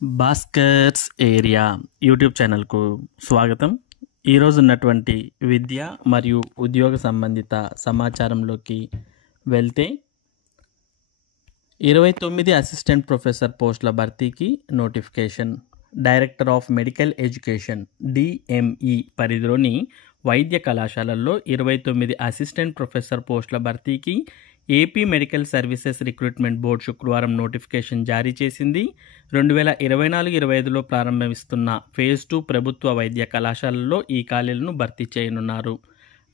Bhaskar's area YouTube ఛానల్కు స్వాగతం. ఈరోజు ఉన్నటువంటి విద్య మరియు ఉద్యోగ సంబంధిత సమాచారంలోకి వెళ్తే 29 అసిస్టెంట్ ప్రొఫెసర్ పోస్టుల భర్తీకి notification. Director of medical education DME పరిధిలోని వైద్య కళాశాలల్లో 29 అసిస్టెంట్ ప్రొఫెసర్ పోస్టుల భర్తీకి AP medical services recruitment board శుక్రవారం నోటిఫికేషన్ జారీ చేసింది. 2024-25లో ప్రారంభిస్తున్న ఫేజ్ 2 ప్రభుత్వ వైద్య కళాశాలల్లో ఈ ఖాళీలను భర్తీ చేయనున్నారు.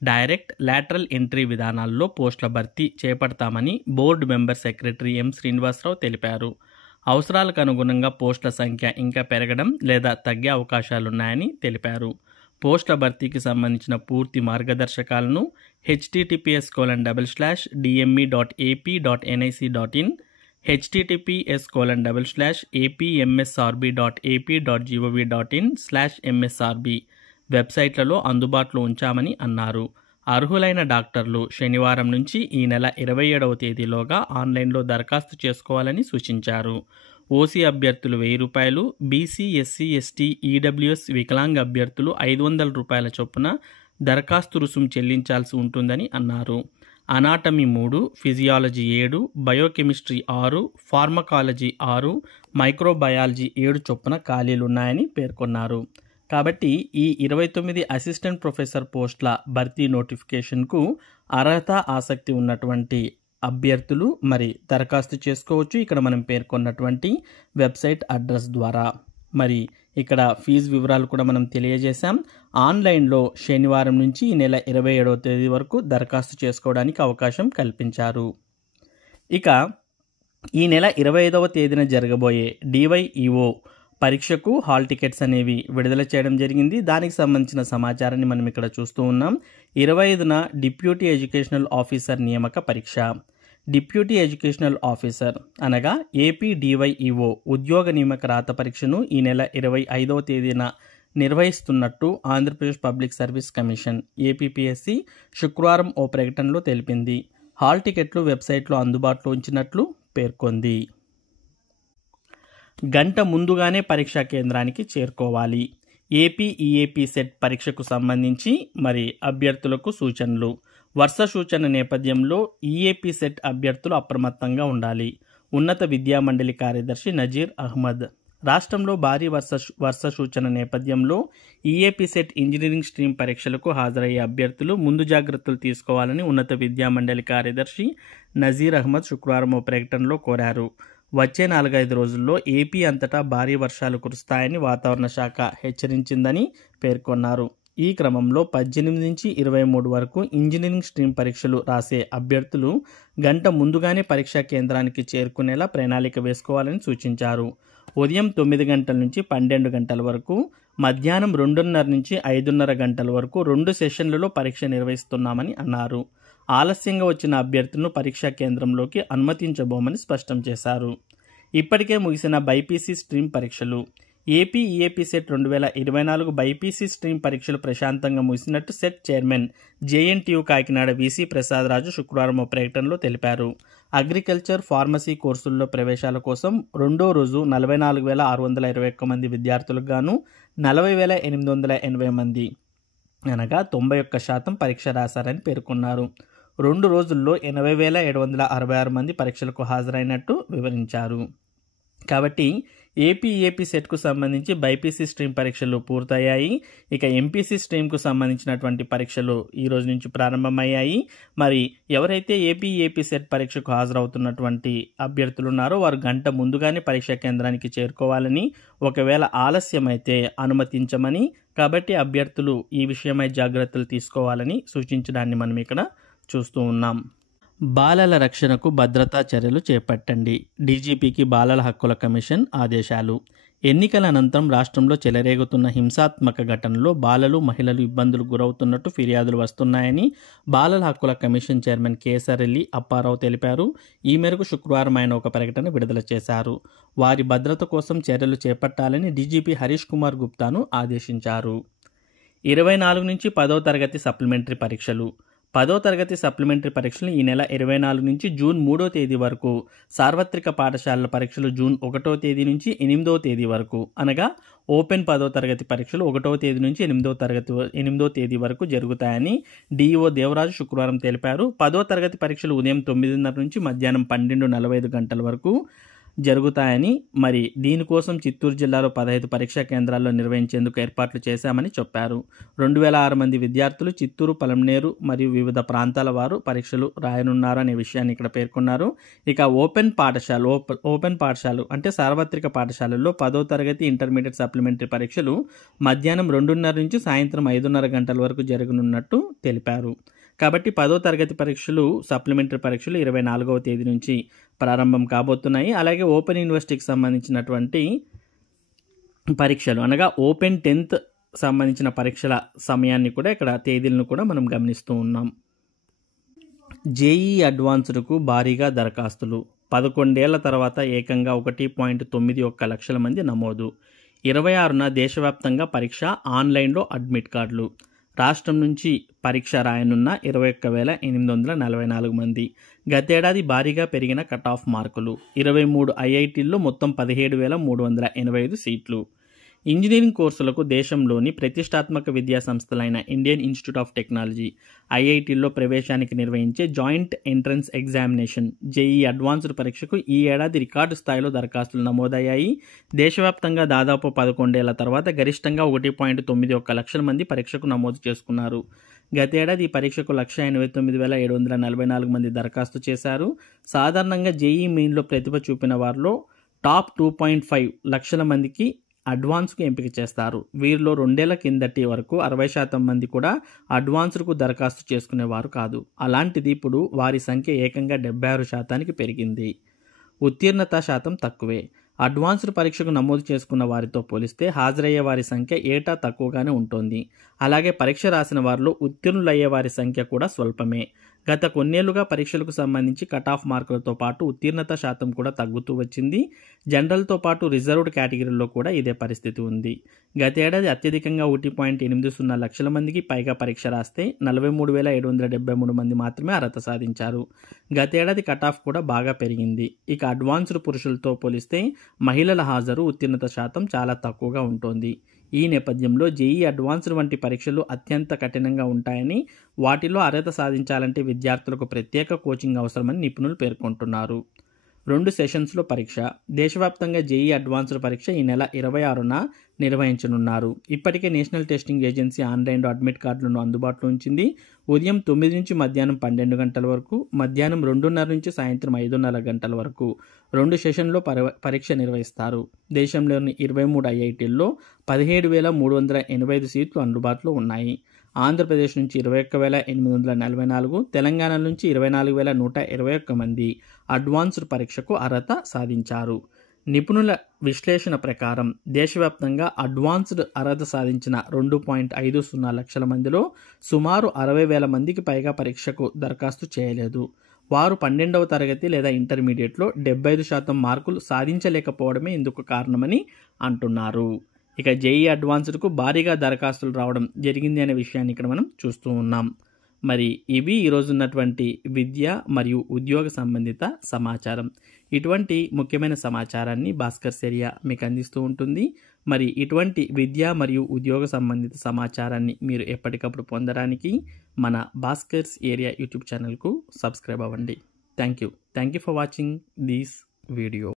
డైరెక్ట్, లాటరల్ ఎంట్రీ విధానాల్లో పోస్టుల భర్తీ చేపడతామని board member secretary M Srinivasarao తెలిపారు. అవసరాలకు అనుగుణంగా పోస్టుల సంఖ్య ఇంకా పెరగడం లేదా తగ్గే అవకాశాలున్నాయని తెలిపారు. పోస్టుల భర్తీకి సంబంధించిన పూర్తి మార్గదర్శకాలను https://dme.ap.nic.in, https://apmsrb.ap.gov.in/msrb వెబ్సైట్లలో అందుబాటులో ఉంచామని అన్నారు. అర్హులైన డాక్టర్లు శనివారం నుంచి ఈ నెల 27వ తేదీలోగా ఆన్లైన్లో దరఖాస్తు చేసుకోవాలని సూచించారు. ఓసీ అభ్యర్థులు ₹1000, బీసీ, ఎస్సీ, ఎస్టీ, ఈడబ్ల్యూఎస్, వికలాంగ అభ్యర్థులు ₹500 చొప్పున దరఖాస్తు రుసుము చెల్లించాల్సి ఉంటుందని అన్నారు. Anatomy 3, physiology 7, biochemistry 6, pharmacology 6, microbiology 7 చొప్పున ఖాళీలున్నాయని పేర్కొన్నారు. కాబట్టి ఈ 29 అసిస్టెంట్ ప్రొఫెసర్ పోస్టుల భర్తీ నోటిఫికేషన్కు అర్హత, ఆసక్తి ఉన్నటువంటి అభ్యర్థులు మరి దరఖాస్తు చేసుకోవచ్చు. ఇక్కడ మనం పేర్కొన్నటువంటి వెబ్సైట్ అడ్రస్ ద్వారా. మరి ఇక్కడ ఫీజు వివరాలు కూడా మనం తెలియజేశాం. ఆన్లైన్లో శనివారం నుంచి ఈ నెల 27వ తేదీ వరకు దరఖాస్తు చేసుకోవడానికి అవకాశం కల్పించారు. ఇక ఈ నెల 25వ తేదీన జరగబోయే DYEO పరీక్షకు హాల్ టికెట్స్ అనేవి విడుదల చేయడం జరిగింది. దానికి సంబంధించిన సమాచారాన్ని మనం ఇక్కడ చూస్తూ ఉన్నాం. 25న డిప్యూటీ ఎడ్యుకేషనల్ ఆఫీసర్ నియామక పరీక్ష. డిప్యూటీ ఎడ్యుకేషనల్ ఆఫీసర్ అనగా ఏపీ DYEO ఉద్యోగ నియామక రాత పరీక్షను ఈ నెల 25వ తేదీన నిర్వహిస్తున్నట్టు Andhra Pradesh public service commission APPSC శుక్రవారం ఓ ప్రకటనలో తెలిపింది. హాల్ టికెట్లు వెబ్సైట్లో అందుబాటులో ఉంచినట్లు పేర్కొంది. గంట ముందుగానే పరీక్షా కేంద్రానికి చేరుకోవాలి. ఏపీ EAP సెట్ పరీక్షకు సంబంధించి మరి అభ్యర్థులకు సూచనలు. వరుస సూచన నేపథ్యంలో EAP సెట్ అభ్యర్థులు అప్రమత్తంగా ఉండాలి. ఉన్నత విద్యామండలి కార్యదర్శి నజీర్ అహ్మద్. రాష్ట్రంలో భారీ వరుస సూచన నేపథ్యంలో EAP సెట్ ఇంజనీరింగ్ స్ట్రీమ్ పరీక్షలకు హాజరయ్యే అభ్యర్థులు ముందు జాగ్రత్తలు తీసుకోవాలని ఉన్నత విద్యామండలి కార్యదర్శి నజీర్ అహ్మద్ శుక్రవారం ఓ ప్రకటనలో కోరారు. వచ్చే 4-5 రోజుల్లో ఏపీ అంతటా భారీ వర్షాలు కురుస్తాయని వాతావరణ శాఖ హెచ్చరించిందని పేర్కొన్నారు. ఈ క్రమంలో 18 నుంచి 23 వరకు ఇంజనీరింగ్ స్ట్రీమ్ పరీక్షలు రాసే అభ్యర్థులు గంట ముందుగానే పరీక్షా కేంద్రానికి చేరుకునేలా ప్రణాళిక వేసుకోవాలని సూచించారు. ఉదయం 9 గంటల నుంచి 12 గంటల వరకు, మధ్యాహ్నం 2:30 నుంచి 5:30 గంటల వరకు 2 సెషన్లలో పరీక్ష నిర్వహిస్తున్నామని అన్నారు. ఆలస్యంగా వచ్చిన అభ్యర్థులను పరీక్షా కేంద్రంలోకి అనుమతించబోమని స్పష్టం చేశారు. ఇప్పటికే ముగిసిన బైపీసీ స్ట్రీమ్ పరీక్షలు. AP EAP CET 2024 BiPC stream పరీక్షలు ప్రశాంతంగా ముగిసినట్టు CET chairman JNTU Kakinada VC Prasad Raju శుక్రవారం ఓ ప్రకటనలో తెలిపారు. అగ్రికల్చర్, ఫార్మసీ కోర్సుల్లో ప్రవేశాల కోసం రెండో రోజు 44,621 మంది విద్యార్థులకు గాను 40,880 మంది అనగా 91% పరీక్ష రాశారని పేర్కొన్నారు. 2 రోజుల్లో 80,766 మంది పరీక్షలకు హాజరైనట్టు వివరించారు. కాబట్టి ఏపీ EAP సెట్కు సంబంధించి బైపీసీ స్ట్రీమ్ పరీక్షలు పూర్తయ్యాయి. ఇక ఎంపీసీ స్ట్రీమ్కు సంబంధించినటువంటి పరీక్షలు ఈ రోజు నుంచి ప్రారంభమయ్యాయి. మరి ఎవరైతే ఏపీ EAP సెట్ పరీక్షకు హాజరవుతున్నటువంటి అభ్యర్థులు ఉన్నారో వారు గంట ముందుగానే పరీక్షా కేంద్రానికి చేరుకోవాలని, ఒకవేళ ఆలస్యమైతే అనుమతించమని, కాబట్టి అభ్యర్థులు ఈ విషయమై జాగ్రత్తలు తీసుకోవాలని సూచించడాన్ని మనం ఇక్కడ చూస్తూ ఉన్నాం. బాలల రక్షణకు భద్రతా చర్యలు చేపట్టండి. డీజీపీకి బాలల హక్కుల కమిషన్ ఆదేశాలు. ఎన్నికల అనంతరం రాష్ట్రంలో చెలరేగుతున్న హింసాత్మక ఘటనలో బాలలు, మహిళలు ఇబ్బందులు గురవుతున్నట్టు ఫిర్యాదులు వస్తున్నాయని బాలల హక్కుల కమిషన్ చైర్మన్ కేసరెల్లి అప్పారావు తెలిపారు. ఈ మేరకు శుక్రవారం ఆయన ఒక ప్రకటన విడుదల చేశారు. వారి భద్రత కోసం చర్యలు చేపట్టాలని డీజీపీ హరీష్ కుమార్ గుప్తాను ఆదేశించారు. 24 నుంచి 10వ తరగతి సప్లిమెంటరీ పరీక్షలు. 10వ తరగతి సప్లిమెంటరీ పరీక్షలు ఈ నెల 24 నుంచి జూన్ 3వ తేదీ వరకు, సార్వత్రిక పాఠశాలల పరీక్షలు జూన్ 1వ తేదీ నుంచి 8వ తేదీ వరకు, అనగా ఓపెన్ 10వ తరగతి పరీక్షలు 1వ తేదీ నుంచి 8వ తేదీ వరకు జరుగుతాయని డిఈఓ దేవరాజు శుక్రవారం తెలిపారు. 10వ తరగతి పరీక్షలు ఉదయం 9:30 నుంచి మధ్యాహ్నం 12:45 గంటల వరకు జరుగుతాయని, మరి దీనికోసం చిత్తూరు జిల్లాలో 15 పరీక్షా కేంద్రాల్లో నిర్వహించేందుకు ఏర్పాట్లు చేశామని చెప్పారు. 2006 మంది విద్యార్థులు చిత్తూరు, పలమనేరు మరియు వివిధ ప్రాంతాల వారు పరీక్షలు రాయనున్నారు అనే విషయాన్ని ఇక్కడ పేర్కొన్నారు. ఇక ఓపెన్ పాఠశాలలు అంటే సార్వత్రిక పాఠశాలల్లో 10వ తరగతి ఇంటర్మీడియట్ సప్లిమెంటరీ పరీక్షలు మధ్యాహ్నం 2:30 నుంచి సాయంత్రం 5:30 గంటల వరకు జరగనున్నట్టు తెలిపారు. కాబట్టి 10వ తరగతి పరీక్షలు సప్లిమెంటరీ పరీక్షలు 24వ తేదీ నుంచి ప్రారంభం కాబోతున్నాయి. అలాగే ఓపెన్ యూనివర్సిటీకి సంబంధించినటువంటి పరీక్షలు అనగా ఓపెన్ 10th సంబంధించిన పరీక్షల సమయాన్ని కూడా ఇక్కడ తేదీలను కూడా మనం గమనిస్తూ ఉన్నాం. జేఈ అడ్వాన్స్డ్కు భారీగా దరఖాస్తులు. 11 ఏళ్ల తర్వాత ఏకంగా 1.91 లక్షల మంది నమోదు. 26న దేశవ్యాప్తంగా పరీక్ష, ఆన్లైన్లో అడ్మిట్ కార్డులు. రాష్ట్రం నుంచి పరీక్ష రాయనున్న 21,844 మంది. గతేడాది భారీగా పెరిగిన కట్ ఆఫ్ మార్కులు. 23 ఐఐటీల్లో మొత్తం 17,385 సీట్లు. ఇంజనీరింగ్ కోర్సులకు దేశంలోని ప్రతిష్టాత్మక విద్యా సంస్థలైన ఇండియన్ ఇన్స్టిట్యూట్ ఆఫ్ టెక్నాలజీ ఐఐటీల్లో ప్రవేశానికి నిర్వహించే joint entrance examination JEE advanced పరీక్షకు ఈ ఏడాది రికార్డు స్థాయిలో దరఖాస్తులు నమోదయ్యాయి. దేశవ్యాప్తంగా దాదాపు 11 ఏళ్ల తర్వాత గరిష్టంగా 1.91 లక్షల మంది పరీక్షకు నమోదు చేసుకున్నారు. గతేడాది ఈ పరీక్షకు 189,744 మంది దరఖాస్తు చేశారు. సాధారణంగా జేఈ మెయిన్లో ప్రతిభ చూపిన వారిలో టాప్ 2.5 లక్షల మందికి అడ్వాన్స్కు ఎంపిక చేస్తారు. వీరిలో 2 ఏళ్ల కిందటి వరకు 60% మంది కూడా అడ్వాన్స్డ్కు దరఖాస్తు చేసుకునేవారు కాదు. అలాంటిది ఇప్పుడు వారి సంఖ్య ఏకంగా 76% పెరిగింది. ఉత్తీర్ణత శాతం తక్కువే. అడ్వాన్స్డ్ పరీక్షకు నమోదు చేసుకున్న వారితో పోలిస్తే హాజరయ్యే వారి సంఖ్య ఏటా తక్కువగానే ఉంటుంది. అలాగే పరీక్ష రాసిన వారిలో ఉత్తీర్ణులయ్యే వారి సంఖ్య కూడా స్వల్పమే. గత కొన్నేళ్లుగా పరీక్షలకు సంబంధించి కట్ ఆఫ్ మార్కులతో పాటు ఉత్తీర్ణత శాతం కూడా తగ్గుతూ వచ్చింది. జనరల్తో పాటు రిజర్వ్డ్ కేటగిరీల్లో కూడా ఇదే పరిస్థితి ఉంది. గతేడాది అత్యధికంగా 1.80 లక్షల మందికి పైగా పరీక్ష రాస్తే 43,773 మంది మాత్రమే అర్హత సాధించారు. గతేడాది కట్ ఆఫ్ కూడా బాగా పెరిగింది. ఇక అడ్వాన్స్డ్ పురుషులతో పోలిస్తే మహిళల హాజరు, ఉత్తీర్ణత శాతం చాలా తక్కువగా ఉంటుంది. ఈ నేపథ్యంలో జేఈ అడ్వాన్స్డ్ వంటి పరీక్షలు అత్యంత కఠినంగా ఉంటాయని, వాటిలో అర్హత సాధించాలంటే విద్యార్థులకు ప్రత్యేక కోచింగ్ అవసరమని నిపుణులు పేర్కొంటున్నారు. 2 సెషన్స్లో పరీక్ష. దేశవ్యాప్తంగా జేఈ అడ్వాన్స్డ్ పరీక్ష ఈ నెల 26న నిర్వహించనున్నారు. ఇప్పటికే నేషనల్ టెస్టింగ్ ఏజెన్సీ ఆన్లైన్లో అడ్మిట్ కార్డులను అందుబాటులో ఉంచింది. ఉదయం 9 నుంచి మధ్యాహ్నం 12 గంటల వరకు, మధ్యాహ్నం 2:30 నుంచి సాయంత్రం 5:30 గంటల వరకు 2 సెషన్లో పరీక్ష నిర్వహిస్తారు. దేశంలోని 23 ఐఐటీల్లో 17,385 సీట్లు అందుబాటులో ఉన్నాయి. ఆంధ్రప్రదేశ్ నుంచి 21,844, తెలంగాణ నుంచి 24,121 మంది అడ్వాన్స్డ్ పరీక్షకు అర్హత సాధించారు. నిపుణుల విశ్లేషణ ప్రకారం దేశవ్యాప్తంగా అడ్వాన్స్డ్ అర్హత సాధించిన 2.50 లక్షల మందిలో సుమారు 60,000 మందికి పైగా పరీక్షకు దరఖాస్తు చేయలేదు. వారు 12వ తరగతి లేదా ఇంటర్మీడియట్లో 75% మార్కులు సాధించలేకపోవడమే ఇందుకు కారణమని అంటున్నారు. ఇక జేఈ అడ్వాన్స్డ్కు భారీగా దరఖాస్తులు రావడం జరిగింది అనే విషయాన్ని ఇక్కడ మనం చూస్తూ ఉన్నాం. మరి ఇవి ఈరోజు ఉన్నటువంటి విద్య మరియు ఉద్యోగ సంబంధిత సమాచారం. ఇటువంటి ముఖ్యమైన సమాచారాన్ని భాస్కర్స్ ఏరియా మీకు అందిస్తూ ఉంటుంది. మరి ఇటువంటి విద్య మరియు ఉద్యోగ సంబంధిత సమాచారాన్ని మీరు ఎప్పటికప్పుడు పొందడానికి మన భాస్కర్స్ ఏరియా యూట్యూబ్ ఛానల్కు సబ్స్క్రైబ్ అవ్వండి. Thank you for watching this video.